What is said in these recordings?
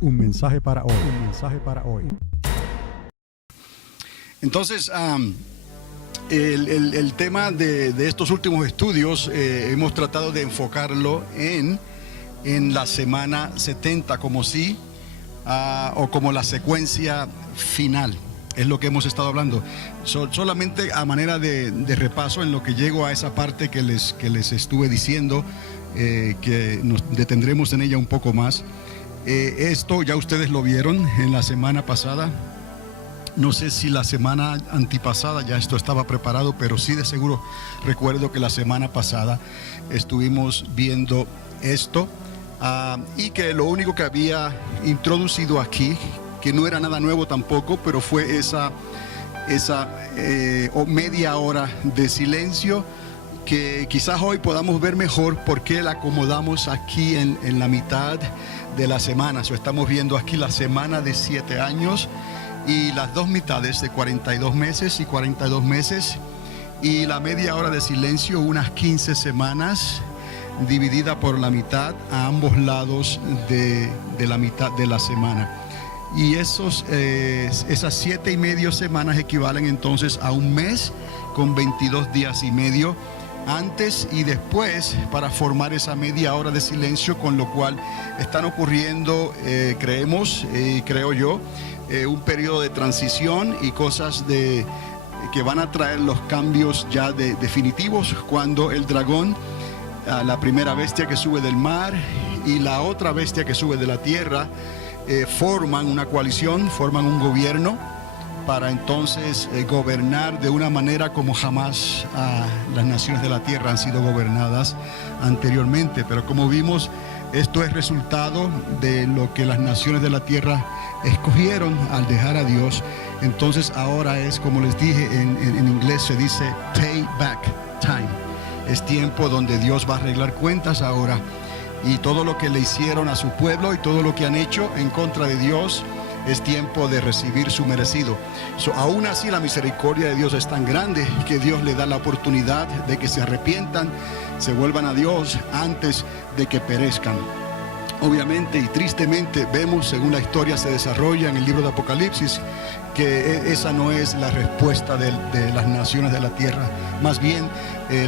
Un mensaje para hoy. Un mensaje para hoy. Entonces, el tema de estos últimos estudios hemos tratado de enfocarlo en la semana 70 como o como la secuencia final. Es lo que hemos estado hablando. Solamente a manera de repaso en lo que llego a esa parte que les estuve diciendo, que nos detendremos en ella un poco más. Esto ya ustedes lo vieron en la semana pasada. No sé si la semana antipasada ya esto estaba preparado, pero sí de seguro recuerdo que la semana pasada estuvimos viendo esto, y que lo único que había introducido aquí, que no era nada nuevo tampoco, pero fue esa media hora de silencio, que quizás hoy podamos ver mejor por qué la acomodamos aquí en la mitad de la semana. Estamos viendo aquí la semana de 7 años y las dos mitades de 42 meses y 42 meses, y la media hora de silencio, unas 15 semanas dividida por la mitad a ambos lados de la mitad de la semana. Y esas 7,5 semanas equivalen entonces a un mes con 22 días y medio antes y después, para formar esa media hora de silencio, con lo cual están ocurriendo, creemos, creo yo, un periodo de transición y cosas que van a traer los cambios ya definitivos, cuando el dragón, la primera bestia que sube del mar y la otra bestia que sube de la tierra, forman una coalición, forman un gobierno para entonces gobernar de una manera como jamás las naciones de la tierra han sido gobernadas anteriormente. Pero como vimos, esto es resultado de lo que las naciones de la tierra escogieron al dejar a Dios. Entonces ahora es, como les dije, en inglés se dice payback time. Es tiempo donde Dios va a arreglar cuentas ahora, y todo lo que le hicieron a su pueblo y todo lo que han hecho en contra de Dios, es tiempo de recibir su merecido. Aún así, la misericordia de Dios es tan grande que Dios le da la oportunidad de que se arrepientan, se vuelvan a Dios antes de que perezcan. Obviamente y tristemente vemos, según la historia se desarrolla en el libro de Apocalipsis, que esa no es la respuesta de las naciones de la tierra. Más bien,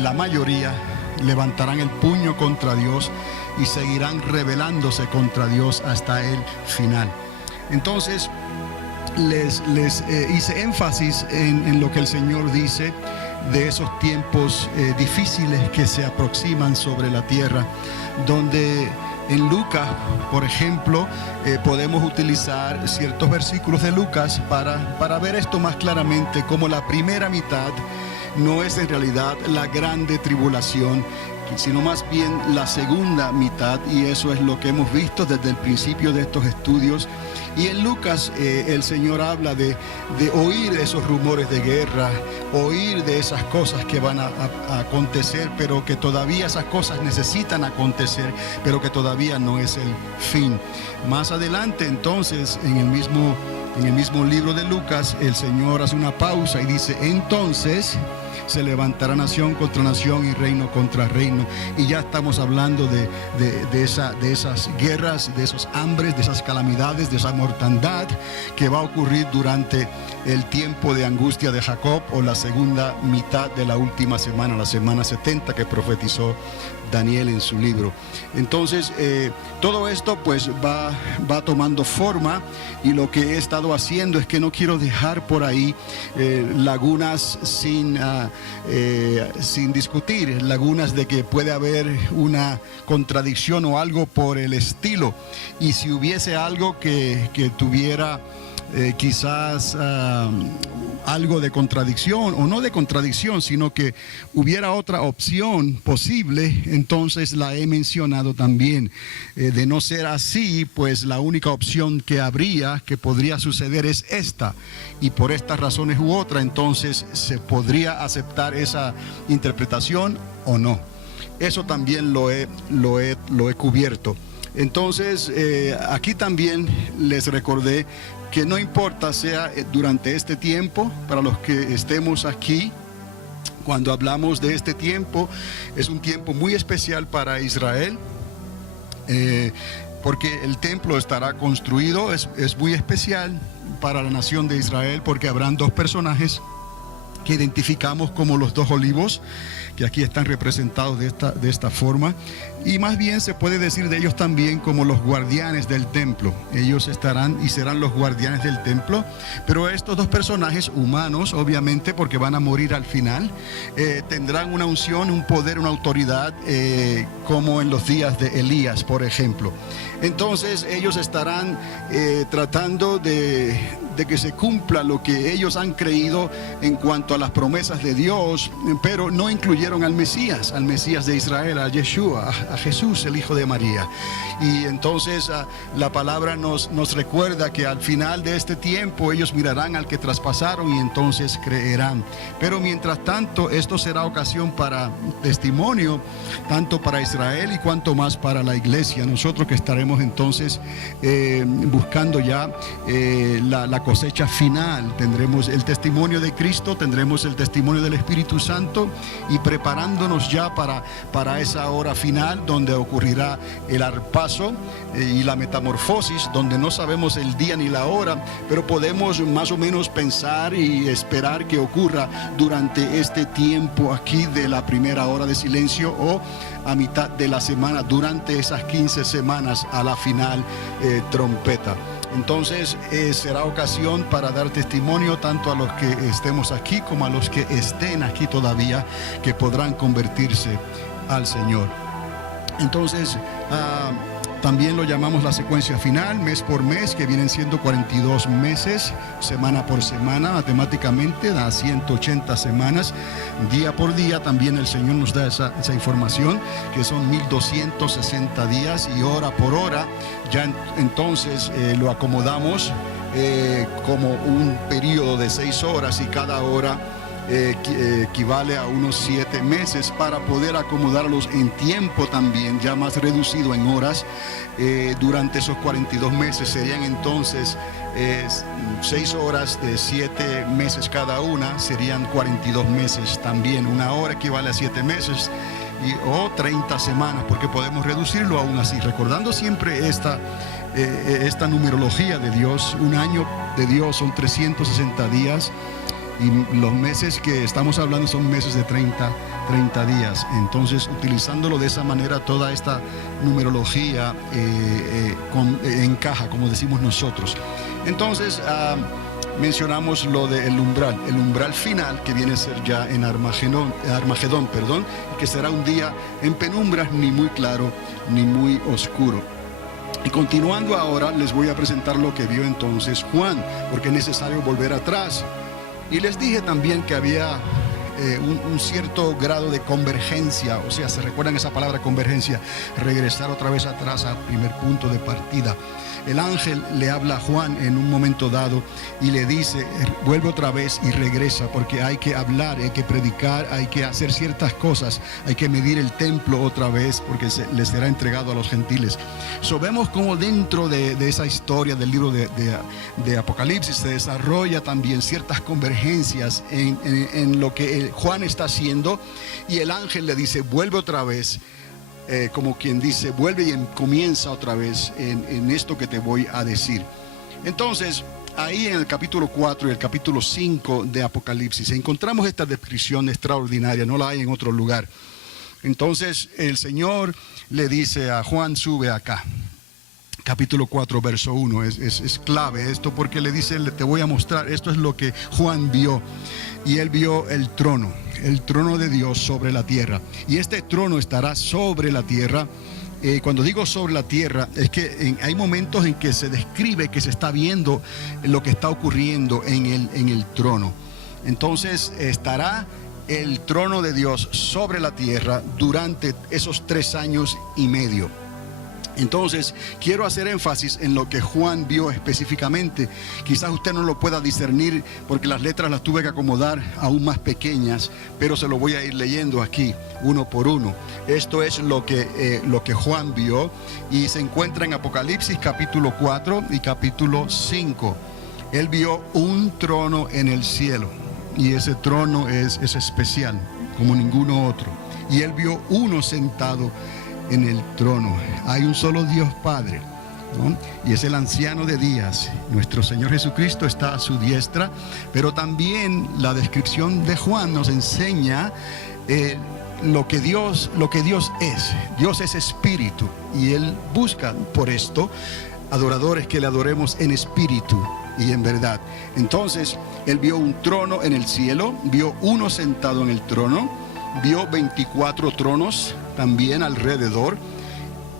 la mayoría levantarán el puño contra Dios y seguirán rebelándose contra Dios hasta el final. Entonces, les hice énfasis en lo que el Señor dice de esos tiempos difíciles que se aproximan sobre la tierra, donde en Lucas, por ejemplo, podemos utilizar ciertos versículos de Lucas para ver esto más claramente, como la primera mitad no es en realidad la grande tribulación, sino más bien la segunda mitad, y eso es lo que hemos visto desde el principio de estos estudios. Y en Lucas el Señor habla de oír esos rumores de guerra, oír de esas cosas que van a acontecer, pero que todavía esas cosas necesitan acontecer, pero que todavía no es el fin. Más adelante, entonces, en el mismo libro de Lucas, el Señor hace una pausa y dice: entonces se levantará nación contra nación y reino contra reino. Y ya estamos hablando de esas guerras, de esos hambres, de esas calamidades, de esa mortandad que va a ocurrir durante el tiempo de angustia de Jacob, o la segunda mitad de la última semana, la semana 70 que profetizó Daniel en su libro. Entonces, todo esto pues va tomando forma, y lo que he estado haciendo es que no quiero dejar por ahí lagunas sin discutir, lagunas de que puede haber una contradicción o algo por el estilo. Y si hubiese algo que tuviera quizás algo de contradicción, o no de contradicción, sino que hubiera otra opción posible, entonces la he mencionado también. De no ser así, pues la única opción que podría suceder es esta, y por estas razones u otra, entonces se podría aceptar esa interpretación o no. Eso también lo he cubierto. Entonces, aquí también les recordé que no importa sea durante este tiempo, para los que estemos aquí, cuando hablamos de este tiempo, es un tiempo muy especial para Israel. porque el templo estará construido. Es muy especial para la nación de Israel, porque habrán dos personajes que identificamos como los dos olivos, que aquí están representados de esta forma, y más bien se puede decir de ellos también como los guardianes del templo. Ellos estarán y serán los guardianes del templo, pero estos dos personajes humanos, obviamente, porque van a morir al final, tendrán una unción, un poder, una autoridad, como en los días de Elías, por ejemplo. Entonces ellos estarán tratando de que se cumpla lo que ellos han creído en cuanto a las promesas de Dios, pero no incluyeron al Mesías de Israel, a Yeshua, a Jesús, el Hijo de María. Y entonces la palabra nos recuerda que al final de este tiempo ellos mirarán al que traspasaron y entonces creerán. Pero mientras tanto, esto será ocasión para testimonio, tanto para Israel y cuanto más para la iglesia. Nosotros que estaremos entonces buscando ya la cosecha final. Tendremos el testimonio de Cristo, tendremos el testimonio del Espíritu Santo, y preparándonos ya para esa hora final donde ocurrirá el arpazo y la metamorfosis, donde no sabemos el día ni la hora, pero podemos más o menos pensar y esperar que ocurra durante este tiempo aquí de la primera hora de silencio, o a mitad de la semana, durante esas 15 semanas a la final trompeta. Entonces será ocasión para dar testimonio tanto a los que estemos aquí como a los que estén aquí todavía, que podrán convertirse al Señor. Entonces también lo llamamos la secuencia final, mes por mes, que vienen siendo 42 meses, semana por semana, matemáticamente da 180 semanas, día por día. También el Señor nos da esa información, que son 1260 días, y hora por hora ya entonces lo acomodamos como un periodo de 6 horas, y cada hora equivale a unos 7 meses, para poder acomodarlos en tiempo también, ya más reducido en horas. Durante esos 42 meses serían entonces 6 horas de 7 meses cada una, serían 42 meses también. Una hora equivale a 7 meses o 30 semanas, porque podemos reducirlo aún así, recordando siempre esta numerología de Dios. Un año de Dios son 360 días, y los meses que estamos hablando son meses de 30 días. Entonces, utilizándolo de esa manera, toda esta numerología encaja, como decimos nosotros. Entonces, mencionamos lo del umbral final, que viene a ser ya en Armagedón, que será un día en penumbras, ni muy claro ni muy oscuro. Y continuando ahora, les voy a presentar lo que vio entonces Juan, porque es necesario volver atrás. Y les dije también que había un cierto grado de convergencia, o sea, ¿se recuerdan esa palabra convergencia? Regresar otra vez atrás al primer punto de partida. El ángel le habla a Juan en un momento dado y le dice: vuelve otra vez y regresa, porque hay que hablar, hay que predicar, hay que hacer ciertas cosas, hay que medir el templo otra vez, porque les será entregado a los gentiles. Vemos como dentro de esa historia del libro de Apocalipsis se desarrolla también ciertas convergencias en lo que Juan está haciendo, y el ángel le dice: vuelve otra vez. Como quien dice, vuelve y comienza otra vez en esto que te voy a decir. Entonces, ahí en el capítulo 4 y el capítulo 5 de Apocalipsis encontramos esta descripción extraordinaria, no la hay en otro lugar. Entonces el Señor le dice a Juan: sube acá. Capítulo 4, verso 1, es clave esto, porque le dice: te voy a mostrar, esto es lo que Juan vio. Y él vio el trono de Dios sobre la tierra, y este trono estará sobre la tierra. Cuando digo sobre la tierra, es que hay momentos en que se describe que se está viendo lo que está ocurriendo en el trono. Entonces estará el trono de Dios sobre la tierra durante esos 3 años y medio. Entonces, quiero hacer énfasis en lo que Juan vio específicamente. Quizás usted no lo pueda discernir porque las letras las tuve que acomodar aún más pequeñas, pero se lo voy a ir leyendo aquí, uno por uno. Esto es lo que Juan vio, y se encuentra en Apocalipsis capítulo 4 y capítulo 5. Él vio un trono en el cielo, y ese trono es especial, como ninguno otro. Y él vio uno sentado en el trono. Hay un solo Dios Padre, ¿no? Y es el anciano de días. Nuestro Señor Jesucristo está a su diestra, pero también la descripción de Juan nos enseña lo que Dios es. Dios es espíritu y Él busca por esto adoradores que le adoremos en espíritu y en verdad. Entonces Él vio un trono en el cielo, vio uno sentado en el trono, vio 24 tronos también alrededor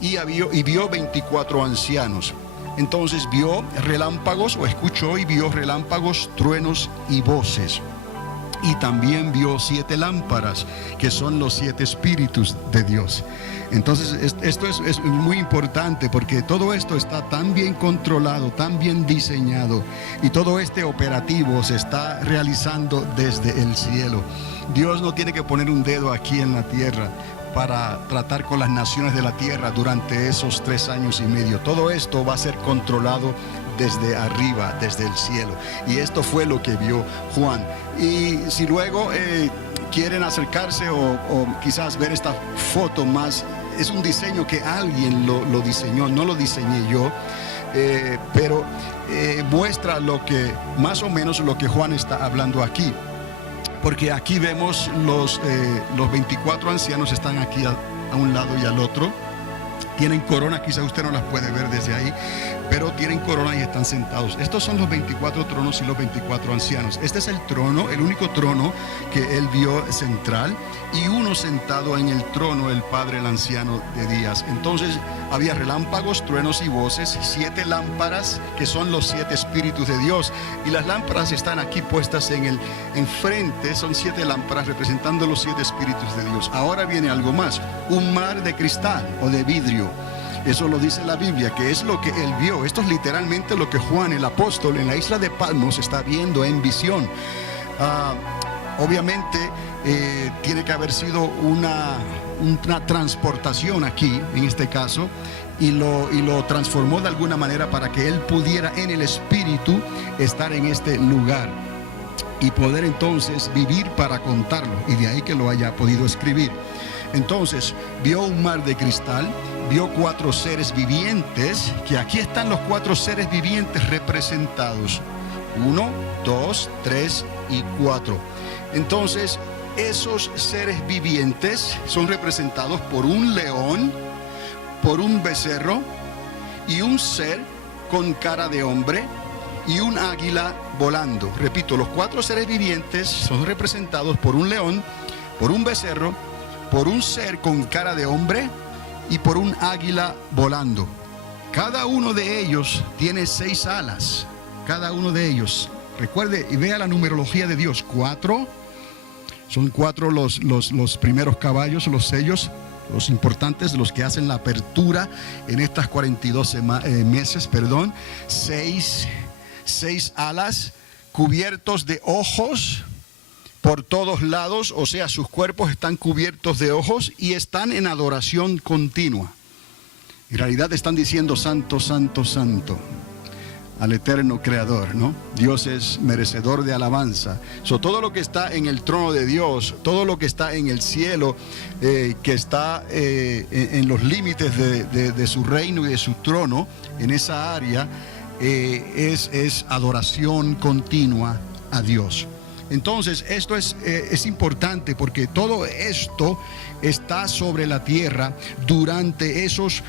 y vio 24 ancianos. Entonces vio relámpagos, o escuchó y vio relámpagos, truenos y voces. Y también vio 7 lámparas, que son los 7 espíritus de Dios. Entonces esto es muy importante, porque todo esto está tan bien controlado, tan bien diseñado, y todo este operativo se está realizando desde el cielo. Dios no tiene que poner un dedo aquí en la tierra para tratar con las naciones de la tierra durante esos 3 años y medio. Todo esto va a ser controlado desde arriba, desde el cielo. Y esto fue lo que vio Juan. Y si luego quieren acercarse o quizás ver esta foto más, es un diseño que alguien lo diseñó, no lo diseñé yo, pero muestra lo que, más o menos lo que Juan está hablando aquí. Porque aquí vemos los 24 ancianos están aquí a un lado y al otro. Tienen corona, quizá usted no las puede ver desde ahí, pero tienen corona y están sentados. Estos son los 24 tronos y los 24 ancianos. Este es el trono, el único trono que él vio central, y uno sentado en el trono, el Padre, el anciano de días. Entonces había relámpagos, truenos y voces, 7 lámparas que son los 7 espíritus de Dios, y las lámparas están aquí puestas enfrente. Son 7 lámparas representando los 7 espíritus de Dios. Ahora viene algo más, un mar de cristal o de vidrio. Eso lo dice la Biblia, que es lo que él vio. Esto es literalmente lo que Juan, el apóstol, en la isla de Patmos está viendo en visión. Obviamente tiene que haber sido una transportación aquí, en este caso, y lo transformó de alguna manera para que él pudiera en el espíritu estar en este lugar y poder entonces vivir para contarlo, y de ahí que lo haya podido escribir. Entonces vio un mar de cristal, vio 4 seres vivientes, que aquí están los 4 seres vivientes representados: 1, 2, 3 y 4. Entonces esos seres vivientes son representados por un león, por un becerro y un ser con cara de hombre y un águila volando. Repito, los 4 seres vivientes son representados por un león, por un becerro, por un ser con cara de hombre y por un águila volando. Cada uno de ellos tiene 6 alas. Cada uno de ellos. Recuerde y vea la numerología de Dios. 4. Son 4 los primeros caballos, los sellos, los importantes, los que hacen la apertura en estas 42 meses. 6 alas cubiertos de ojos por todos lados, o sea, sus cuerpos están cubiertos de ojos y están en adoración continua. En realidad están diciendo: santo, santo, santo al eterno creador, ¿no? Dios es merecedor de alabanza. Todo lo que está en el trono de Dios, todo lo que está en el cielo, que está en los límites de su reino y de su trono, en esa área, es adoración continua a Dios. Entonces esto es importante, porque todo esto está sobre la tierra durante esos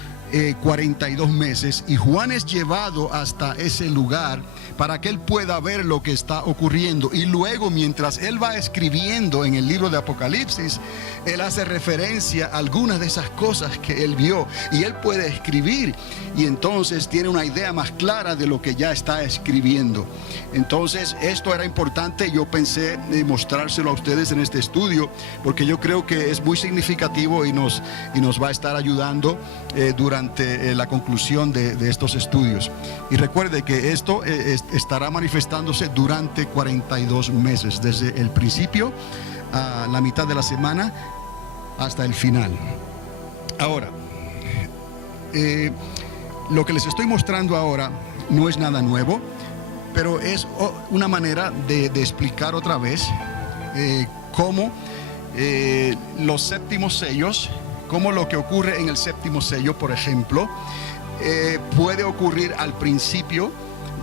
42 meses, y Juan es llevado hasta ese lugar para que él pueda ver lo que está ocurriendo. Y luego, mientras él va escribiendo en el libro de Apocalipsis, él hace referencia a algunas de esas cosas que él vio, y él puede escribir, y entonces tiene una idea más clara de lo que ya está escribiendo. Entonces esto era importante. Yo pensé mostrárselo a ustedes en este estudio, porque yo creo que es muy significativo y nos va a estar ayudando durante la conclusión de estos estudios. Y recuerde que esto estará manifestándose durante 42 meses, desde el principio a la mitad de la semana hasta el final. Ahora, lo que les estoy mostrando ahora no es nada nuevo, pero es una manera de explicar otra vez cómo los 7 sellos cómo lo que ocurre en el séptimo sello, por ejemplo, puede ocurrir al principio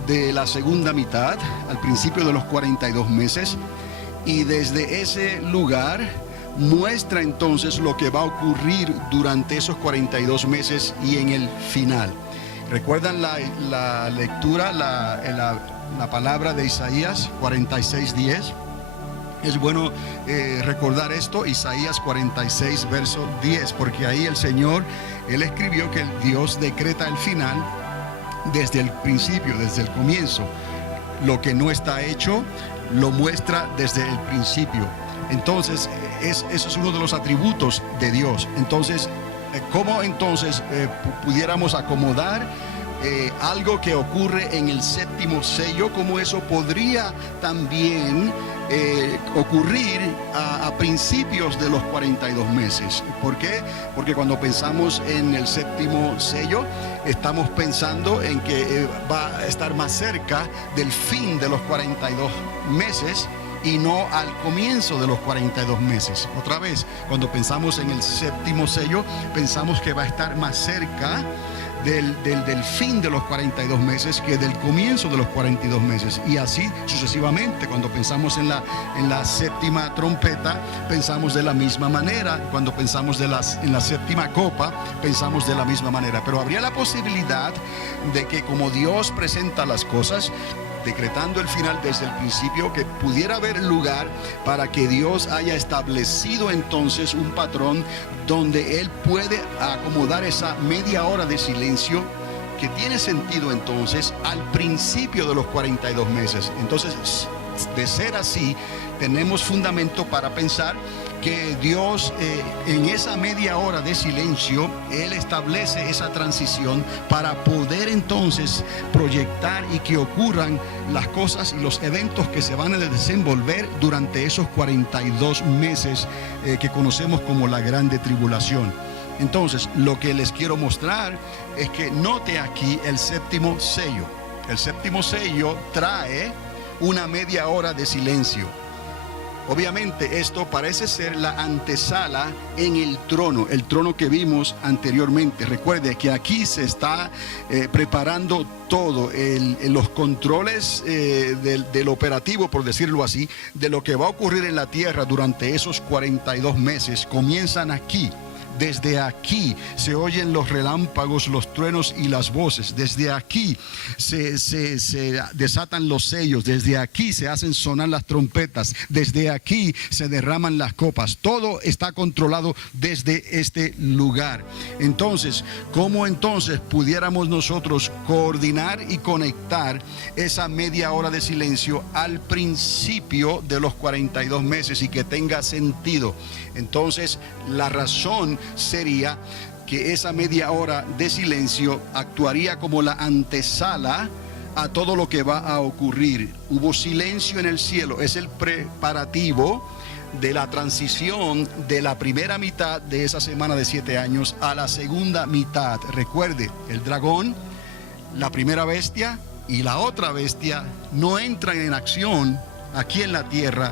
de la segunda mitad, al principio de los 42 meses, y desde ese lugar muestra entonces lo que va a ocurrir durante esos 42 meses y en el final. ¿Recuerdan la lectura, la palabra de Isaías 46:10? Es bueno recordar esto, Isaías 46, verso 10, porque ahí el Señor, Él escribió que el Dios decreta el final desde el principio, desde el comienzo. Lo que no está hecho, lo muestra desde el principio. Entonces, eso es uno de los atributos de Dios. Entonces, ¿cómo entonces pudiéramos acomodar algo que ocurre en el séptimo sello? ¿Cómo eso podría también ocurrir a principios de los 42 meses? ¿Por qué? Porque cuando pensamos en el séptimo sello, estamos pensando en que va a estar más cerca del fin de los 42 meses y no al comienzo de los 42 meses. Otra vez, cuando pensamos en el séptimo sello, pensamos que va a estar más cerca del fin de los 42 meses que del comienzo de los 42 meses, y así sucesivamente. Cuando pensamos en la séptima trompeta, pensamos de la misma manera. Cuando pensamos en la séptima copa, pensamos de la misma manera. Pero habría la posibilidad de que, como Dios presenta las cosas, decretando el final desde el principio, que pudiera haber lugar para que Dios haya establecido entonces un patrón donde Él puede acomodar esa media hora de silencio que tiene sentido entonces al principio de los 42 meses. Entonces, de ser así, tenemos fundamento para pensar que Dios en esa media hora de silencio, Él establece esa transición para poder entonces proyectar y que ocurran las cosas y los eventos que se van a desenvolver durante esos 42 meses que conocemos como la Grande Tribulación. Entonces, lo que les quiero mostrar es que note aquí el séptimo sello. El séptimo sello trae una media hora de silencio. Obviamente esto parece ser la antesala en el trono que vimos anteriormente. Recuerde que aquí se está preparando todo, los controles del operativo, por decirlo así, de lo que va a ocurrir en la tierra durante esos 42 meses, comienzan aquí. Desde aquí se oyen los relámpagos, los truenos y las voces. Desde aquí se desatan los sellos. Desde aquí se hacen sonar las trompetas. Desde aquí se derraman las copas. Todo está controlado desde este lugar. Entonces, ¿cómo entonces pudiéramos nosotros coordinar y conectar esa media hora de silencio al principio de los 42 meses y que tenga sentido? Entonces, la razón sería que esa media hora de silencio actuaría como la antesala a todo lo que va a ocurrir. Hubo silencio en el cielo, es el preparativo de la transición de la primera mitad de esa semana de 7 años a la segunda mitad. Recuerde, el dragón, la primera bestia y la otra bestia no entran en acción aquí en la tierra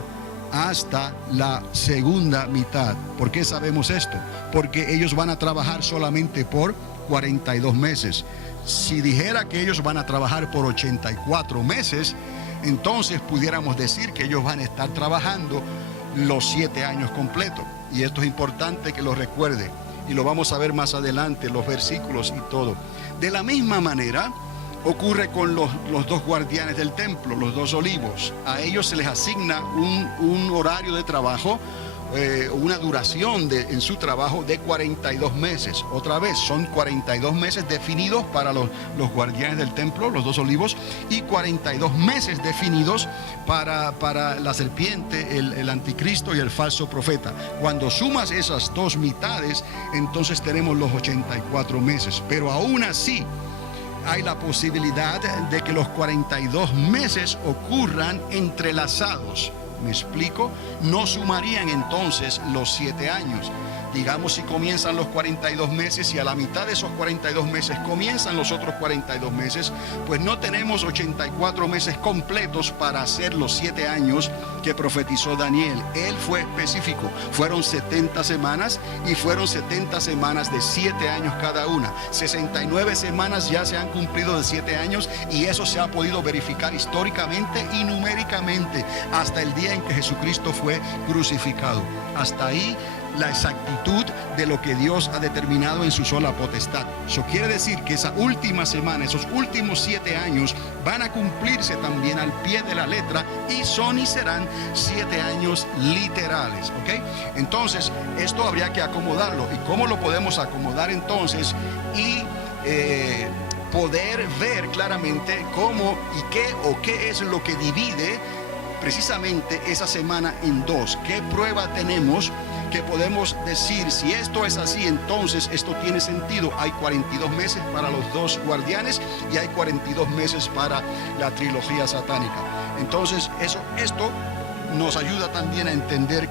hasta la segunda mitad. ¿Por qué sabemos esto? Porque ellos van a trabajar solamente por 42 meses. Si dijera que ellos van a trabajar por 84 meses, entonces pudiéramos decir que ellos van a estar trabajando los 7 años completos. Y esto es importante que lo recuerde, y lo vamos a ver más adelante, los versículos y todo. De la misma manera ocurre con los dos guardianes del templo, los dos olivos. A ellos se les asigna un horario de trabajo, una duración en su trabajo de 42 meses. Otra vez, son 42 meses definidos para los guardianes del templo, los dos olivos, y 42 meses definidos para la serpiente, el anticristo y el falso profeta. Cuando sumas esas dos mitades, entonces tenemos los 84 meses. Pero aún así, hay la posibilidad de que los 42 meses ocurran entrelazados. ¿Me explico? No sumarían entonces los 7 años. digamos si comienzan los 42 meses y a la mitad de esos 42 meses comienzan los otros 42 meses, pues no tenemos 84 meses completos para hacer los 7 años que profetizó Daniel. Él fue específico, fueron 70 semanas y fueron 70 semanas de 7 años cada una. 69 semanas ya se han cumplido de 7 años y eso se ha podido verificar históricamente y numéricamente hasta el día en que Jesucristo fue crucificado. Hasta ahí la exactitud de lo que Dios ha determinado en su sola potestad. Eso quiere decir que esa última semana, esos últimos 7 años van a cumplirse también al pie de la letra y son y serán 7 años literales, ¿ok? Entonces, esto habría que acomodarlo. ¿Y cómo lo podemos acomodar entonces? Y poder ver claramente cómo y qué es lo que divide precisamente esa semana en dos. ¿Qué prueba tenemos que podemos decir si esto es así, entonces esto tiene sentido? Hay 42 meses para los 2 guardianes y hay 42 meses para la trilogía satánica. Entonces esto nos ayuda también a entender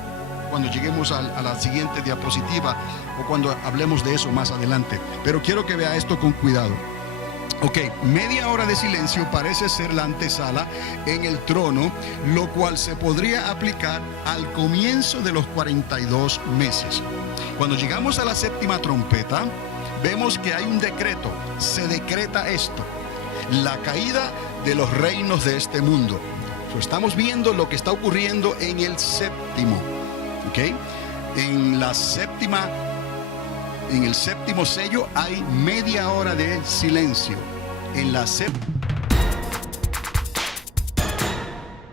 cuando lleguemos a la siguiente diapositiva o cuando hablemos de eso más adelante. Pero quiero que vea esto con cuidado. Ok, media hora de silencio parece ser la antesala en el trono, lo cual se podría aplicar al comienzo de los 42 meses. Cuando llegamos a la séptima trompeta, vemos que hay un decreto, se decreta esto: la caída de los reinos de este mundo. Estamos viendo lo que está ocurriendo en el séptimo, ok, en el séptimo sello hay media hora de silencio.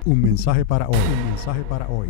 Un mensaje para hoy. Un mensaje para hoy.